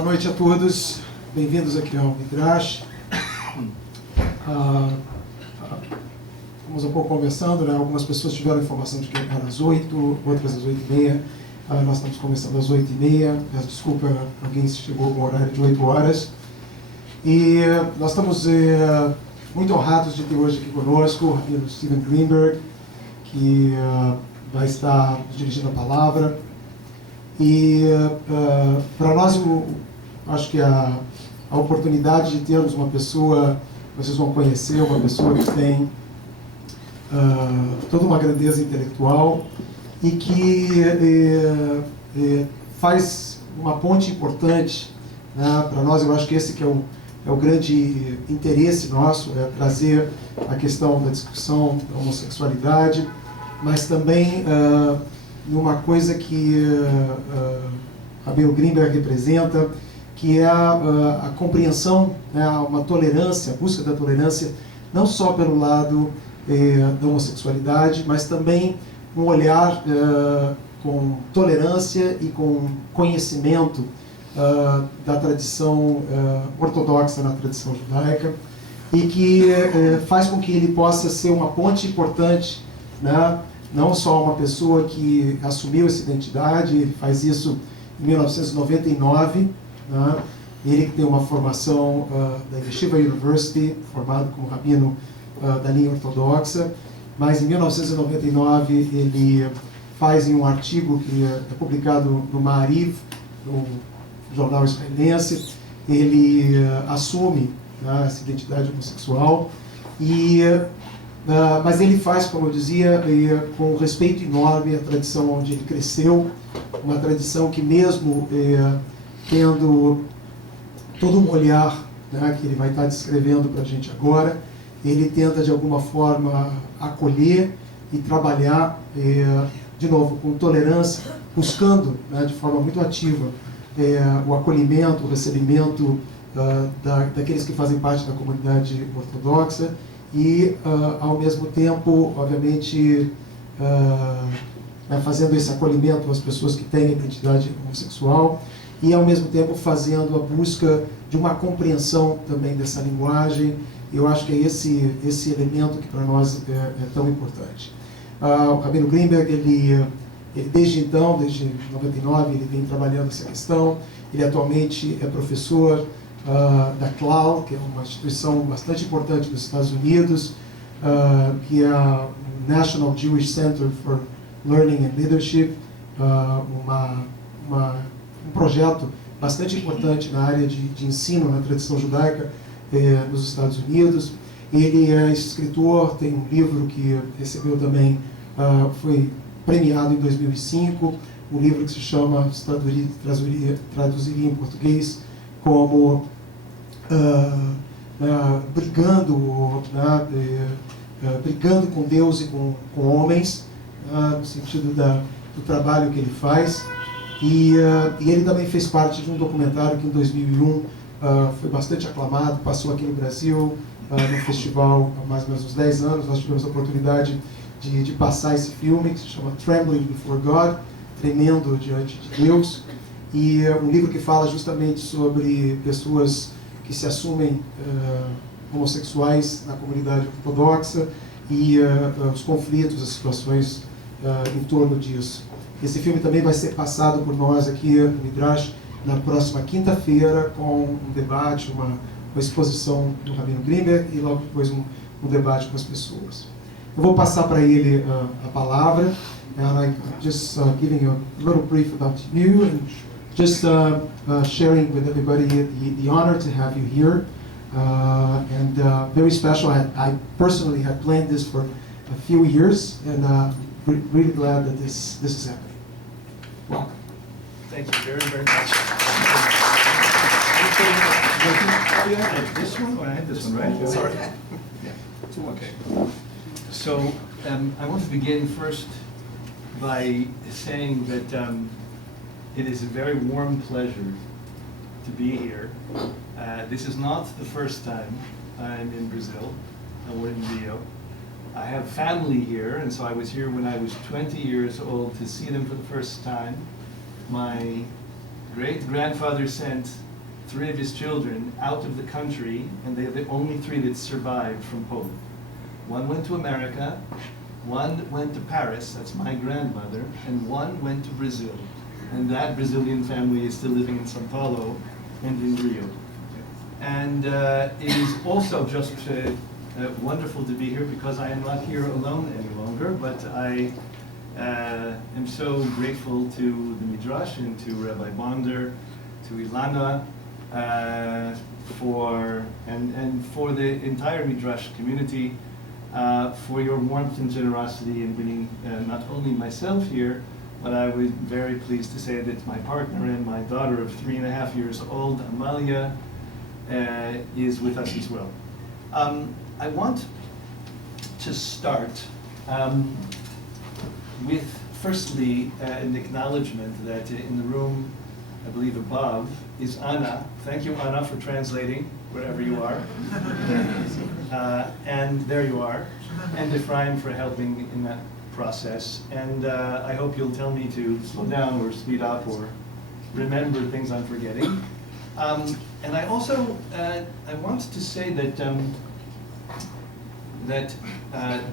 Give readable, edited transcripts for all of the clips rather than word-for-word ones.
Boa noite a todos, bem-vindos aqui ao Midrash. Estamos um pouco conversando, né? Algumas pessoas tiveram informação de que era às 8, outras às 8h30. Nós estamos começando às 8h30. Peço desculpa, alguém chegou com o horário de 8 horas. E nós estamos muito honrados de ter hoje aqui conosco o Rabino Greenberg, que vai estar dirigindo a palavra. E para nós, acho que a oportunidade de termos uma pessoa, vocês vão conhecer, uma pessoa que tem toda uma grandeza intelectual e que faz uma ponte importante, né, para nós. Eu acho que esse que é o grande interesse nosso, é trazer a questão da discussão da homossexualidade, mas também numa coisa que Rabino Greenberg representa, que é a compreensão, né, uma tolerância, a busca da tolerância, não só pelo lado da homossexualidade, mas também um olhar com tolerância e com conhecimento da tradição ortodoxa na tradição judaica, e que faz com que ele possa ser uma ponte importante, né? Não só uma pessoa que assumiu essa identidade, ele faz isso em 1999, né? Ele que tem uma formação da Yeshiva University, formado como rabino da linha ortodoxa, mas em 1999 ele faz em um artigo que é publicado no Ma'ariv, no jornal israelense, ele assume, né, essa identidade homossexual, mas ele faz, como eu dizia, com respeito enorme à tradição onde ele cresceu, uma tradição que mesmo tendo todo um olhar, né, que ele vai estar descrevendo para a gente agora, ele tenta de alguma forma acolher e trabalhar, de novo, com tolerância, buscando, né, de forma muito ativa o acolhimento, o recebimento daqueles que fazem parte da comunidade ortodoxa, e ao mesmo tempo, obviamente, fazendo esse acolhimento às pessoas que têm identidade homossexual, e ao mesmo tempo fazendo a busca de uma compreensão também dessa linguagem. Eu acho que é esse elemento que para nós é tão importante. O Rabino Greenberg, ele desde 99, ele vem trabalhando essa questão. Ele atualmente é professor da CLAL, que é uma instituição bastante importante dos Estados Unidos, que é a National Jewish Center for Learning and Leadership, um projeto bastante importante na área de ensino na tradição judaica nos Estados Unidos. Ele é escritor, tem um livro que recebeu também, foi premiado em 2005, um livro que se chama, traduziria em português como brigando com Deus e com homens, no sentido do trabalho que ele faz. E ele também fez parte de um documentário que em 2001 foi bastante aclamado, passou aqui no Brasil, no festival há mais ou menos uns 10 anos. Nós tivemos a oportunidade de passar esse filme, que se chama Trembling Before God, Tremendo Diante de Deus, e um livro que fala justamente sobre pessoas que se assumem homossexuais na comunidade ortodoxa e os conflitos, as situações em torno disso. Esse filme também vai ser passado por nós aqui no Midrash na próxima quinta-feira, com um debate, uma exposição do Rabino Greenberg, e logo depois um debate com as pessoas. Eu vou passar para ele a palavra, and I'm just giving you a little brief about you, and just sharing with everybody the honor to have you here, and very special. I personally had planned this for a few years, and really glad that this is happening. Welcome. Thank you very, very much. This one? Oh, I had this one, right? Sorry. Yeah. Okay. So I want to begin first by saying that it is a very warm pleasure to be here. This is not the first time I'm in Brazil or in Rio. I have family here, and so I was here when I was 20 years old to see them for the first time. My great-grandfather sent 3 of his children out of the country, and they're the only 3 that survived from Poland. 1 went to America, 1 went to Paris, that's my grandmother, and 1 went to Brazil. And that Brazilian family is still living in São Paulo and in Rio. And it is also just wonderful to be here, because I am not here alone any longer, but I am so grateful to the Midrash and to Rabbi Bonder, to Ilana, for the entire Midrash community, for your warmth and generosity in bringing not only myself here, but I was very pleased to say that my partner and my daughter of 3.5 years old, Amalia, is with us as well. I want to start with, firstly, an acknowledgement that in the room, I believe above, is Anna. Thank you, Anna, for translating wherever you are. And there you are. And Ephraim for helping in that process. And I hope you'll tell me to slow down or speed up or remember things I'm forgetting. And I also I want to say that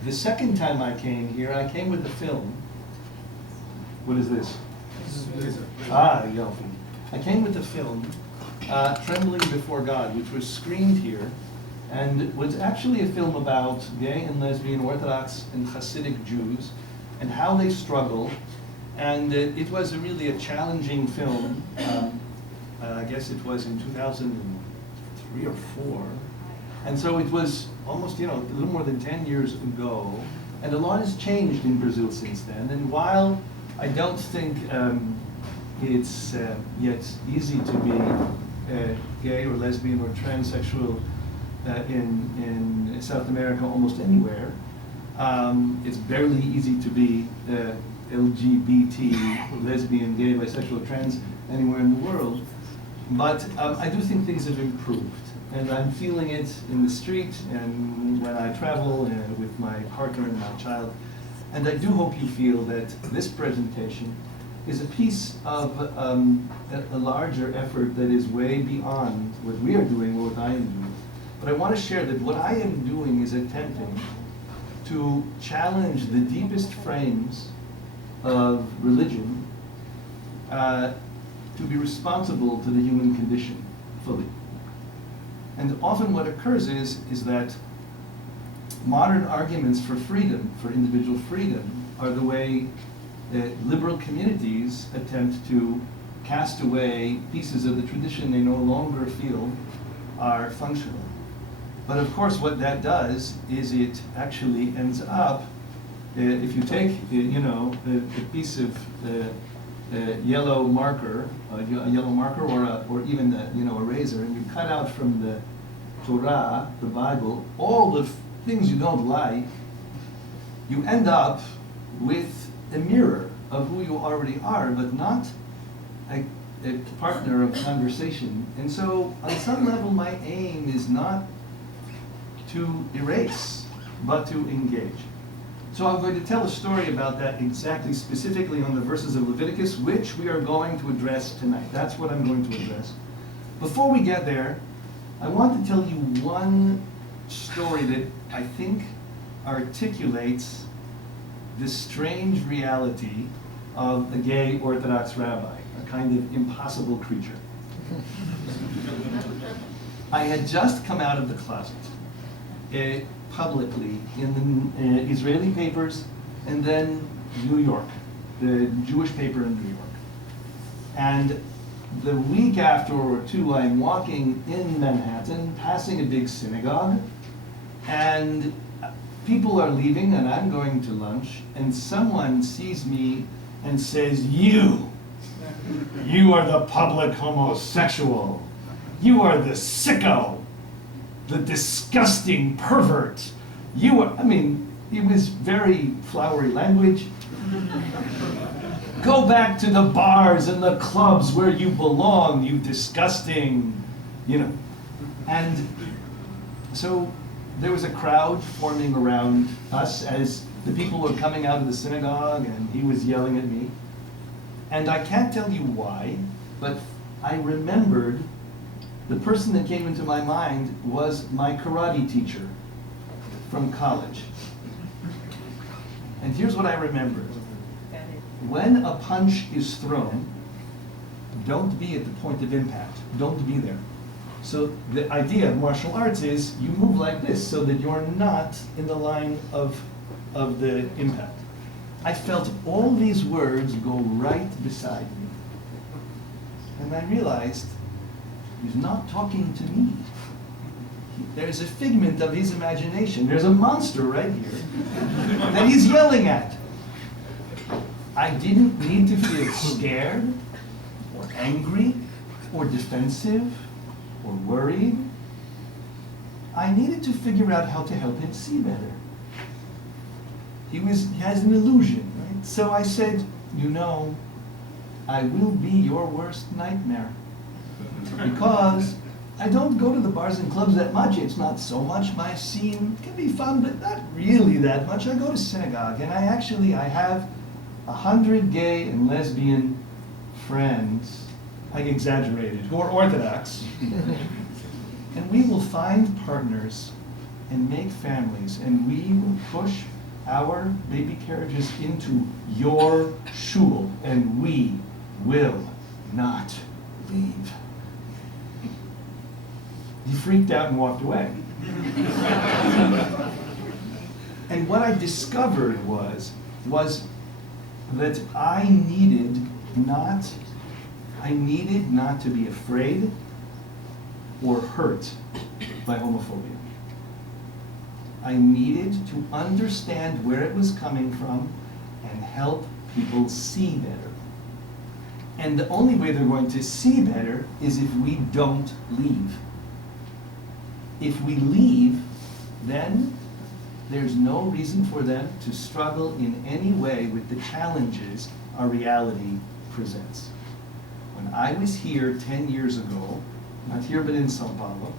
the second time I came here, I came with a film. What is this? Yelping. I came with a film, Trembling Before God, which was screened here, and was actually a film about gay and lesbian Orthodox and Hasidic Jews and how they struggle. And it was really a challenging film. I guess it was in 2003 or 4. And so it was almost, a little more than 10 years ago. And a lot has changed in Brazil since then. And while I don't think it's yet easy to be gay or lesbian or transsexual in South America, almost anywhere, it's barely easy to be LGBT, lesbian, gay, bisexual, trans, anywhere in the world. But I do think things have improved. And I'm feeling it in the street and when I travel with my partner and my child. And I do hope you feel that this presentation is a piece of a larger effort that is way beyond what we are doing or what I am doing. But I want to share that what I am doing is attempting to challenge the deepest frames of religion to be responsible to the human condition fully. And often what occurs is that modern arguments for freedom, for individual freedom, are the way liberal communities attempt to cast away pieces of the tradition they no longer feel are functional. But of course what that does is it actually ends up, if you take a piece of yellow marker, or even a razor, and you cut out from the Torah, the Bible, all the things you don't like, you end up with a mirror of who you already are, but not a partner of conversation. And so on some level my aim is not to erase, but to engage. So I'm going to tell a story about that exactly, specifically on the verses of Leviticus, which we are going to address tonight. That's what I'm going to address. Before we get there, I want to tell you one story that I think articulates the strange reality of a gay Orthodox rabbi, a kind of impossible creature. I had just come out of the closet publicly in the Israeli papers, and then New York, the Jewish paper in New York. And the week after or two, I'm walking in Manhattan, passing a big synagogue, and people are leaving, and I'm going to lunch, and someone sees me and says, "You are the public homosexual. You are the sicko, the disgusting pervert. You are," it was very flowery language. "Go back to the bars and the clubs where you belong, you disgusting," And so there was a crowd forming around us as the people were coming out of the synagogue, and he was yelling at me. And I can't tell you why, but I remembered the person that came into my mind was my karate teacher from college. And here's what I remember. When a punch is thrown, don't be at the point of impact. Don't be there. So the idea of martial arts is you move like this so that you're not in the line of the impact. I felt all these words go right beside me. And I realized he's not talking to me. There's a figment of his imagination. There's a monster right here that he's yelling at. I didn't need to feel scared or angry or defensive or worried. I needed to figure out how to help him see better. He has an illusion, right? So I said, you know, I will be your worst nightmare. Because I don't go to the bars and clubs that much. It's not so much my scene. It can be fun, but not really that much. I go to synagogue, and I have 100 gay and lesbian friends, I exaggerated, who are Orthodox. And we will find partners and make families, and we will push our baby carriages into your shul, and we will not leave. He freaked out and walked away. And what I discovered was that I needed not to be afraid or hurt by homophobia. I needed to understand where it was coming from and help people see better. And the only way they're going to see better is if we don't leave. If we leave, then there's no reason for them to struggle in any way with the challenges our reality presents. When I was here 10 years ago, not here but in Sao Paulo,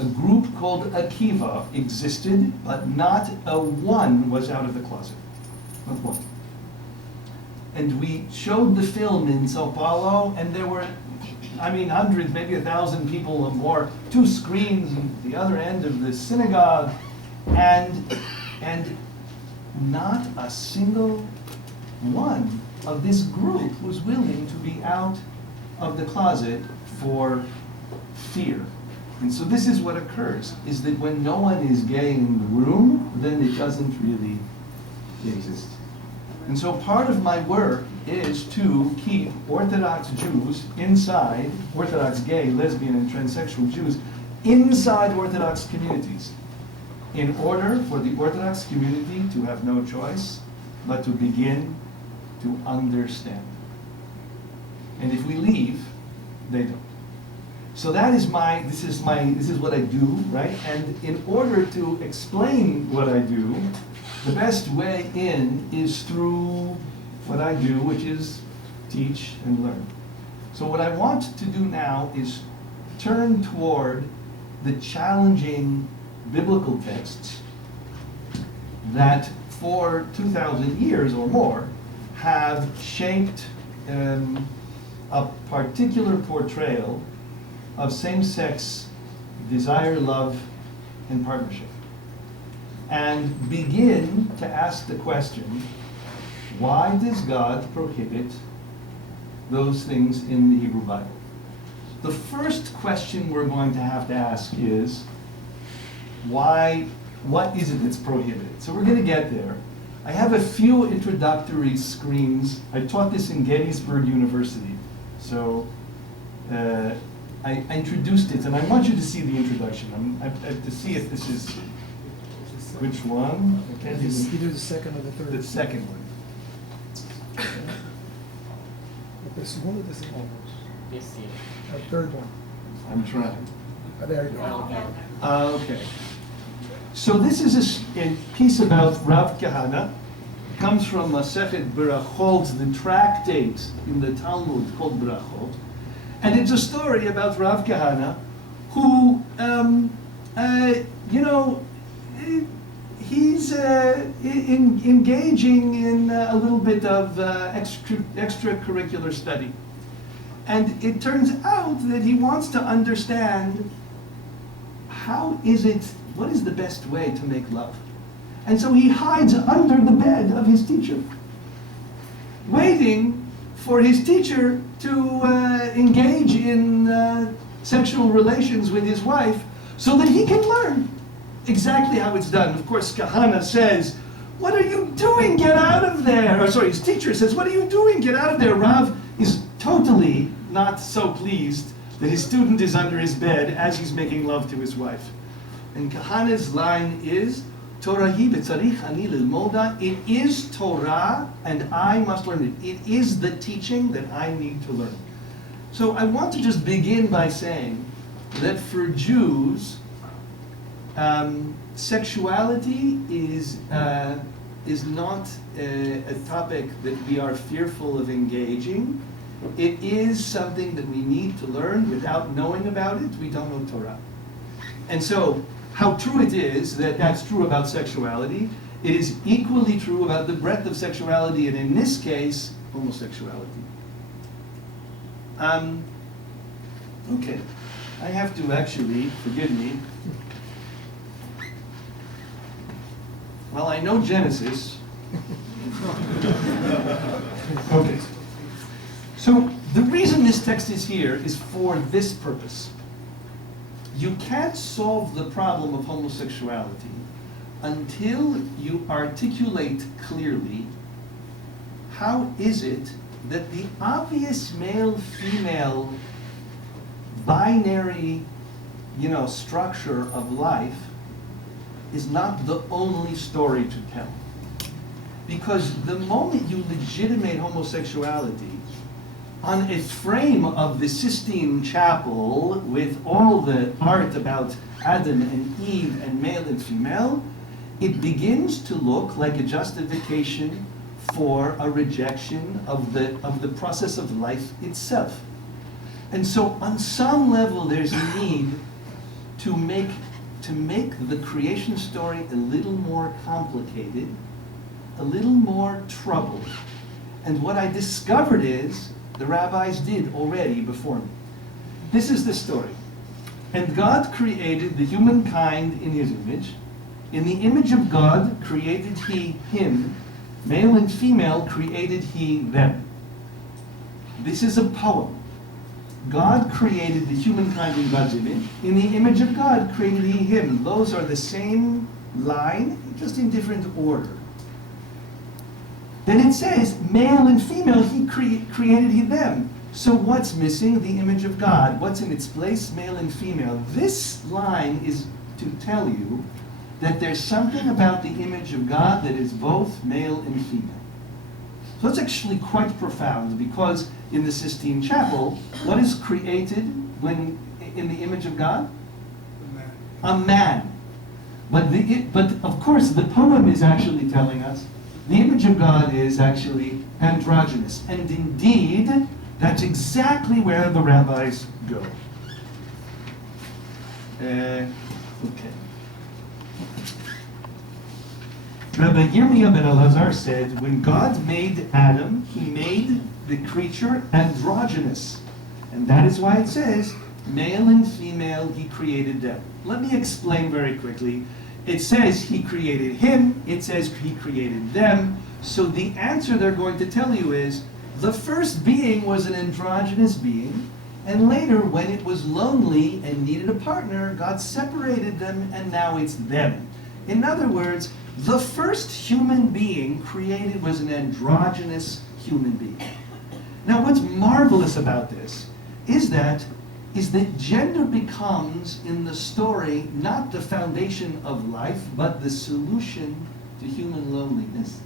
a group called Akiva existed, but not a one was out of the closet. Not one. And we showed the film in Sao Paulo, and there were, hundreds, maybe 1,000 people or more, 2 screens at the other end of the synagogue, and not a single one of this group was willing to be out of the closet for fear. And so this is what occurs, is that when no one is gay in the room, then it doesn't really exist. And so part of my work is to keep Orthodox Jews inside, Orthodox gay, lesbian, and transsexual Jews, inside Orthodox communities, in order for the Orthodox community to have no choice but to begin to understand. And if we leave, they don't. So this is what I do, right? And in order to explain what I do, the best way in is through what I do, which is teach and learn. So what I want to do now is turn toward the challenging biblical texts that for 2,000 years or more have shaped a particular portrayal of same-sex desire, love, and partnership. And begin to ask the question, why does God prohibit those things in the Hebrew Bible? The first question we're going to have to ask is, what is it that's prohibited? So we're going to get there. I have a few introductory screens. I taught this in Gettysburg University. So I introduced it, and I want you to see the introduction. I have to see if this is, which one? I can't even. Either the second or the third. The second one. The segundo or the segundo? The third one. I'm trying. There you go. Okay. So this is a piece about Rav Kahana. It comes from Masechet Berachot, the tractate in the Talmud called Berachot. And it's a story about Rav Kahana, who, he's engaging in a little bit of extracurricular study. And it turns out that he wants to understand what is the best way to make love? And so he hides under the bed of his teacher, waiting for his teacher to engage in sexual relations with his wife so that he can learn exactly how it's done. Of course, Kahana says, "What are you doing? Get out of there." Or sorry, his teacher says, "What are you doing? Get out of there." Rav is totally not so pleased that his student is under his bed as he's making love to his wife. And Kahana's line is, "Torahi v'tzarich ani lilmoda." It is Torah, and I must learn it. It is the teaching that I need to learn. So I want to just begin by saying that for Jews, sexuality is not a topic that we are fearful of engaging. It is something that we need to learn. Without knowing about it, we don't know Torah. And so, how true it is that that's true about sexuality, it is equally true about the breadth of sexuality, and in this case, homosexuality. Okay, I have to actually, forgive me. Well, I know Genesis. Okay. So the reason this text is here is for this purpose. You can't solve the problem of homosexuality until you articulate clearly how is it that the obvious male-female binary, structure of life is not the only story to tell. Because the moment you legitimate homosexuality on a frame of the Sistine Chapel with all the art about Adam and Eve and male and female, it begins to look like a justification for a rejection of the process of life itself. And so on some level there's a need to make the creation story a little more complicated, a little more troubled. And what I discovered is, the rabbis did already before me. This is the story. And God created the humankind in his image. In the image of God created he him. Male and female created he them. This is a poem. God created the humankind in God's image. In the image of God created he him. Those are the same line, just in different order. Then it says, male and female, he created he them. So what's missing? The image of God. What's in its place? Male and female. This line is to tell you that there's something about the image of God that is both male and female. So it's actually quite profound, because in the Sistine Chapel, what is created when in the image of God? A man. But of course, the poem is actually telling us the image of God is actually androgynous. And indeed, that's exactly where the rabbis go. Okay. Rabbi Yirmiyah ben Elazar said, when God made Adam, he made the creature androgynous. And that is why it says, male and female, he created them. Let me explain very quickly. It says he created him, it says he created them. So the answer they're going to tell you is, the first being was an androgynous being, and later when it was lonely and needed a partner, God separated them, and now it's them. In other words, the first human being created was an androgynous human being. Now what's marvelous about this is that gender becomes, in the story, not the foundation of life, but the solution to human loneliness.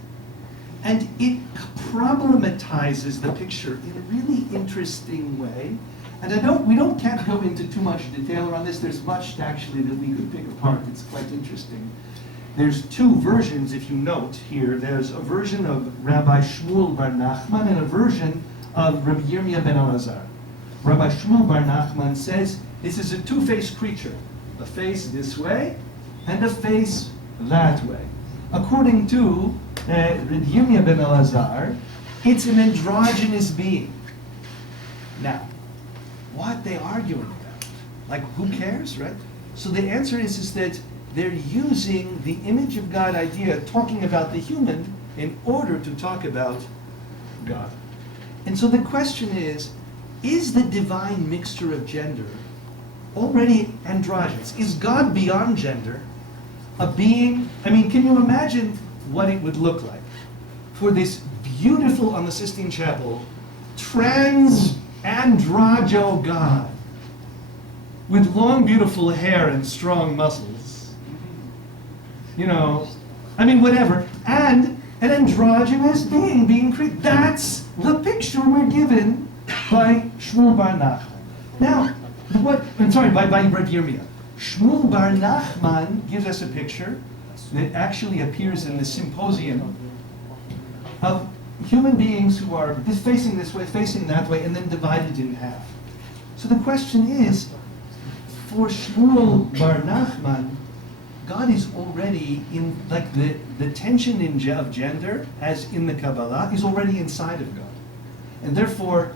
And it problematizes the picture in a really interesting way. And can't go into too much detail around this. There's much actually that we could pick apart. It's quite interesting. There's two versions, if you note here. There's a version of Rabbi Shmuel bar Nachman and a version of Rabbi Yirmiyah ben Elazar. Rabbi Shmuel bar Nachman says this is a two-faced creature, a face this way and a face that way. According to Rabbi Yirmiyah ben Elazar, it's an androgynous being. Now, what they arguing about. Like, who cares, right? So the answer is that they're using the image of God idea, talking about the human, in order to talk about God. And so the question is the divine mixture of gender already androgynous? Is God beyond gender a being? I mean, can you imagine what it would look like for this beautiful, on the Sistine Chapel, trans androgyno God with long, beautiful hair and strong muscles? You know, I mean, whatever. And an androgynous being being created. That's the picture we're given by Shmuel Bar Nachman. Now, by Rabbi Yirmiyah. Shmuel Bar Nachman gives us a picture that actually appears in the symposium of human beings who are facing this way, facing that way, and then divided in half. So the question is, for Shmuel Bar Nachman, God is already in, like the tension of gender, as in the Kabbalah, is already inside of God. And therefore,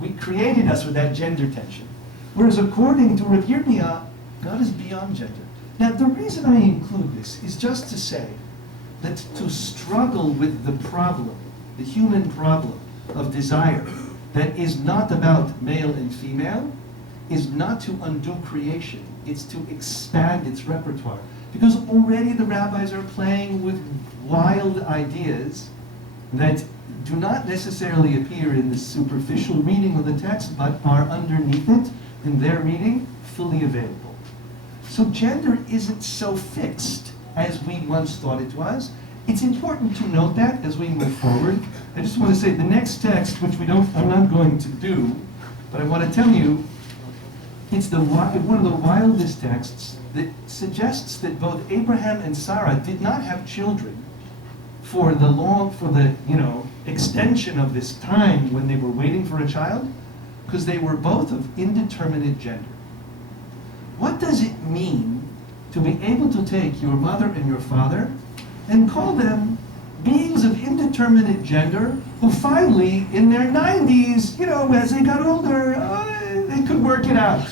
we created us with that gender tension. Whereas according to Rabbi Yirmiyah, God is beyond gender. Now, the reason I include this is just to say that to struggle with the problem, the human problem of desire, that is not about male and female, is not to undo creation. It's to expand its repertoire. Because already the rabbis are playing with wild ideas that do not necessarily appear in the superficial reading of the text, but are underneath it, in their reading, fully available. So gender isn't so fixed as we once thought it was. It's important to note that as we move forward. I just want to say the next text, which I'm not going to do, but I want to tell you, it's one of the wildest texts that suggests that both Abraham and Sarah did not have children for the extension of this time when they were waiting for a child, because they were both of indeterminate gender. What does it mean to be able to take your mother and your father and call them beings of indeterminate gender who finally, in their 90s, as they got older, they could work it out?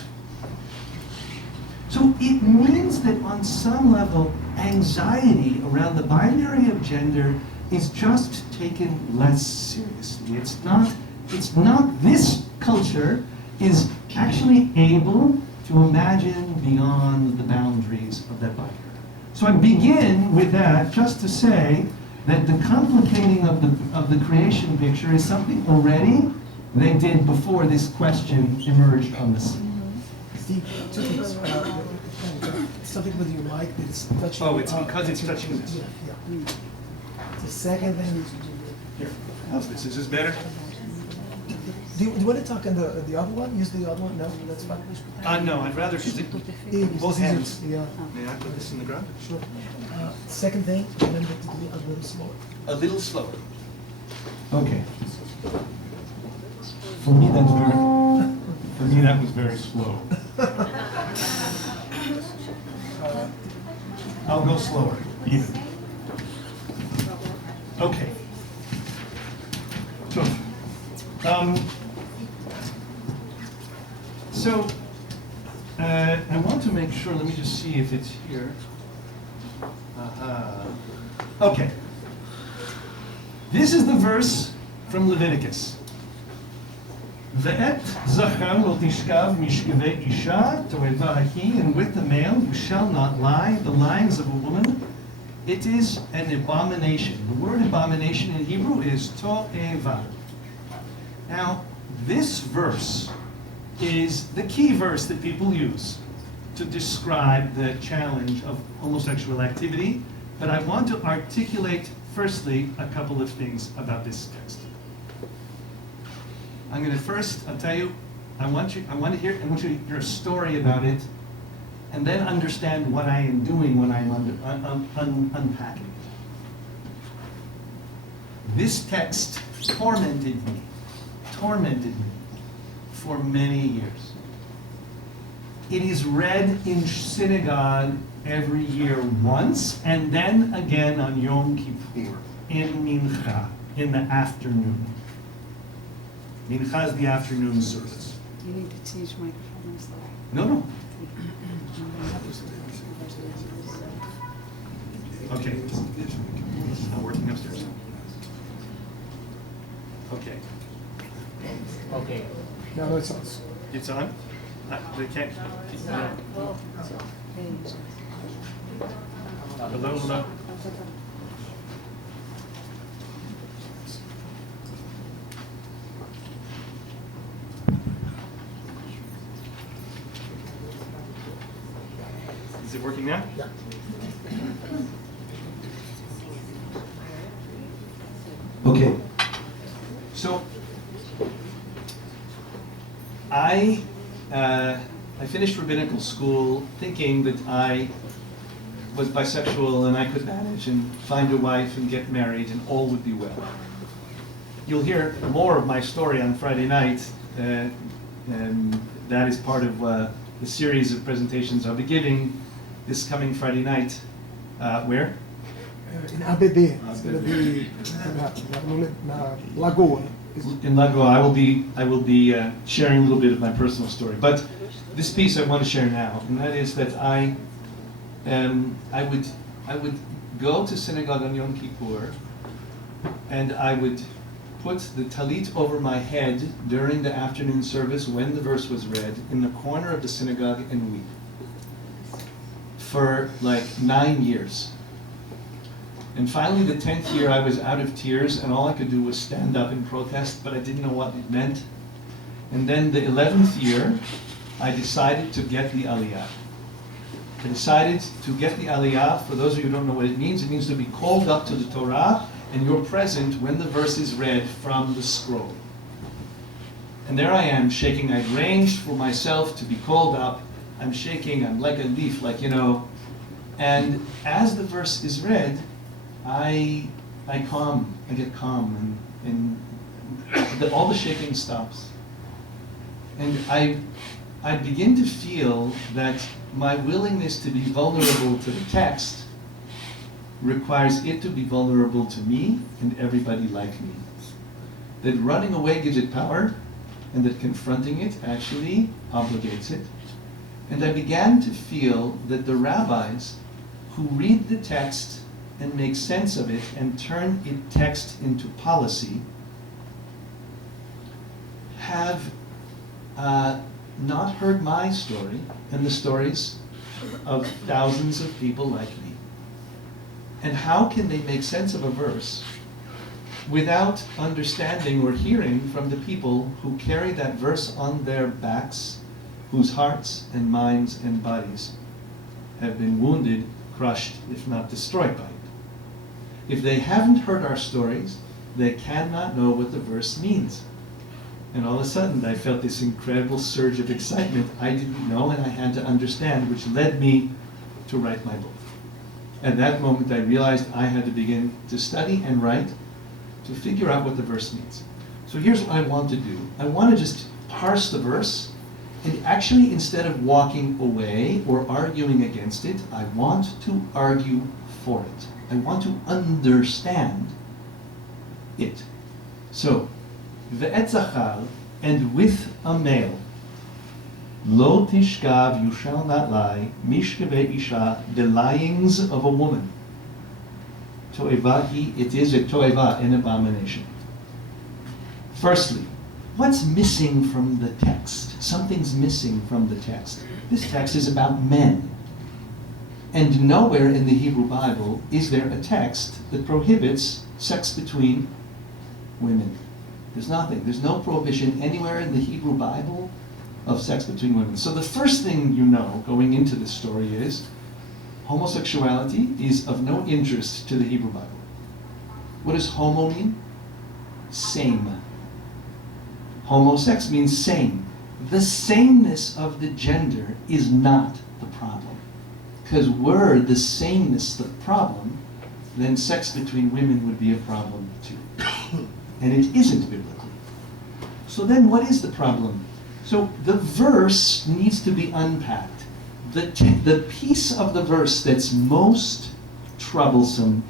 So it means that on some level, anxiety around the binary of gender is just taken less seriously. It's not, this culture is actually able to imagine beyond the boundaries of that binary. So I begin with that just to say that the complicating of the creation picture is something already they did before this question emerged on the scene. Steve, two things. Something with your mic that's touching. Oh, it's because it's touching this. Yeah. The second thing. Here, how's this? Is this better? Do you want to talk on the other one? Use the other one? No, that's fine. No, I'd rather use it. Both hands. Yeah. May I put this in the ground? Sure. Second thing, remember to do it a little slower. A little slower. Okay. For me, that was very slow. I'll go slower. Even. Okay. So, I want to make sure, let me just see if it's here. Okay. This is the verse from Leviticus. Ve'et zachar lo tishkav mishkevei isha toeva hi, and with the male you shall not lie, the lyings of a woman. It is an abomination. The word abomination in Hebrew is to'eva. Now, this verse is the key verse that people use to describe the challenge of homosexual activity, but I want to articulate, firstly, a couple of things about this text. I'm going to first, I'll tell you, I want you to hear a story about it, and then understand what I am doing when I'm unpacking it. This text tormented me for many years. It is read in synagogue every year once, and then again on Yom Kippur, in Mincha, in the afternoon. Mincha is the afternoon service. You need to change microphone, I'm sorry. No. Okay. It's not working upstairs. Okay. Okay. Now it's on. It's on? They can't. Hello. Is it working now? Yeah. Okay. So I finished rabbinical school thinking that I was bisexual and I could manage and find a wife and get married and all would be well. You'll hear more of my story on Friday night, and that is part of the series of presentations I'll be giving this coming Friday night. Where? In ABB. It's going to be na Lagoa. In Lagoa, I will be sharing a little bit of my personal story. But this piece I want to share now, and that is that I would go to synagogue on Yom Kippur, and I would put the talit over my head during the afternoon service when the verse was read in the corner of the synagogue and weep for like 9 years. And finally, the 10th year, I was out of tears, and all I could do was stand up and protest, but I didn't know what it meant. And then the 11th year, I decided to get the Aliyah. I decided to get the Aliyah. For those of you who don't know what it means to be called up to the Torah, and you're present when the verse is read from the scroll. And there I am, shaking. I'd arranged for myself to be called up. I'm shaking, I'm like a leaf, and as the verse is read, I get calm, and all the shaking stops. And I begin to feel that my willingness to be vulnerable to the text requires it to be vulnerable to me and everybody like me. That running away gives it power, and that confronting it actually obligates it. And I began to feel that the rabbis who read the text and make sense of it and turn text into policy have not heard my story and the stories of thousands of people like me. And how can they make sense of a verse without understanding or hearing from the people who carry that verse on their backs, whose hearts and minds and bodies have been wounded, crushed, if not destroyed by it? If they haven't heard our stories, they cannot know what the verse means. And all of a sudden, I felt this incredible surge of excitement I didn't know and I had to understand, which led me to write my book. At that moment, I realized I had to begin to study and write to figure out what the verse means. So here's what I want to do. I want to just parse the verse, and actually, instead of walking away or arguing against it, I want to argue for it. I want to understand it. So, ve'et zachar, and with a male, lo tishkav, you shall not lie, mishkeve isha, the lyings of a woman. To'evahi, it is a to'eva, an abomination. Firstly, what's missing from the text? Something's missing from the text. This text is about men. And nowhere in the Hebrew Bible is there a text that prohibits sex between women. There's nothing. There's no prohibition anywhere in the Hebrew Bible of sex between women. So the first thing you know going into this story is homosexuality is of no interest to the Hebrew Bible. What does homo mean? Same. Homosex means same. The sameness of the gender is not the problem. Because were the sameness the problem, then sex between women would be a problem too. And it isn't biblically. So then what is the problem? So the verse needs to be unpacked. The piece of the verse that's most troublesome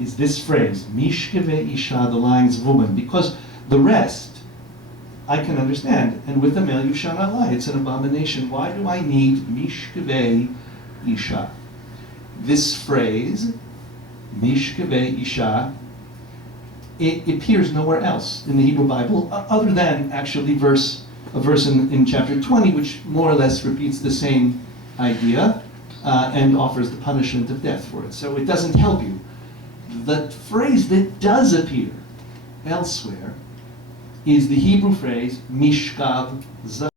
is this phrase, Mishkeve Isha, the lyings of woman, because the rest I can understand. And with the male, you shall not lie. It's an abomination. Why do I need mishkevei isha? This phrase, mishkevei isha, it appears nowhere else in the Hebrew Bible, other than actually a verse in chapter 20, which more or less repeats the same idea and offers the punishment of death for it. So it doesn't help you. The phrase that does appear elsewhere is the Hebrew phrase mishkav zachar.